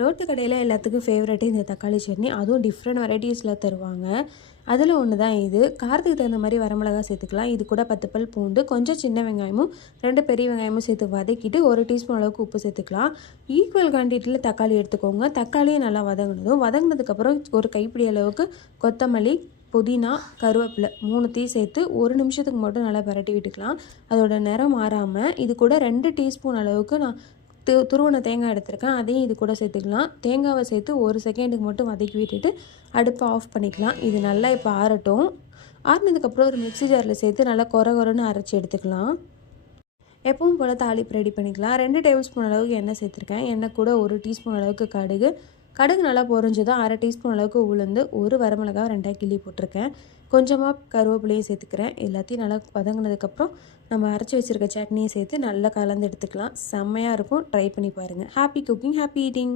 Road கடையில் எல்லாத்துக்கும் ஃபேவரட்டே இந்த தக்காளி சட்னி. அதுவும் டிஃப்ரெண்ட் வெரைட்டிஸில் தருவாங்க. அதில் ஒன்று தான் இது. காரத்துக்கு தகுந்த மாதிரி வரமிளகா சேர்த்துக்கலாம். இது கூட 10 பல் பூண்டு, கொஞ்சம் சின்ன வெங்காயமும் 2 பெரிய வெங்காயமும் சேர்த்து வதக்கிட்டு 1 டீஸ்பூன் அளவுக்கு உப்பு சேர்த்துக்கலாம். ஈக்குவல் குவான்டிட்டியில் தக்காளி எடுத்துக்கோங்க. தக்காளியும் நல்லா வதங்கினதுக்கப்புறம் ஒரு கைப்பிடி அளவுக்கு கொத்தமல்லி, புதினா, கருவேப்பிலை 3த்தையும் சேர்த்து 1 நிமிஷத்துக்கு மட்டும் நல்லா பரட்டி விட்டுக்கலாம். அதோட நிறம் மாறாமல் இது கூட 2 டீஸ்பூன் அளவுக்கு நான் துருவன தேங்காய் எடுத்திருக்கேன். அதையும் இது கூட சேர்த்துக்கலாம். தேங்காவை சேர்த்து 1 செகண்டுக்கு மட்டும் வதக்கி விட்டுட்டு அடுப்பை ஆஃப் பண்ணிக்கலாம். இது நல்லா இப்போ ஆறட்டும். ஆறினதுக்கப்புறம் ஒரு மிக்ஸி ஜாரில் சேர்த்து நல்லா கொரன்னு அரைச்சி எடுத்துக்கலாம். எப்பவும் போல் தாளிப்பு ரெடி பண்ணிக்கலாம். 2 டேபிள் ஸ்பூன் அளவுக்கு எண்ணெய் சேர்த்துருக்கேன். எண்ணெய் கூட 1 டீஸ்பூன் அளவுக்கு கடுகு நல்லா பொரிஞ்சதும் 1/2 டீஸ்பூன் அளவுக்கு உளுந்து, 1 வரமிளகாய் 2 கிள்ளி போட்டிருக்கேன். கொஞ்சமாக கருவேப்பிலையும் சேர்த்துக்கிறேன். எல்லாத்தையும் நல்லா வதங்கினதுக்கப்புறம் நம்ம அரைச்சி வச்சுருக்க சட்னியை சேர்த்து நல்லா கலந்து எடுத்துக்கலாம். செம்மையாக இருக்கும். ட்ரை பண்ணி பாருங்கள். Happy cooking, happy eating.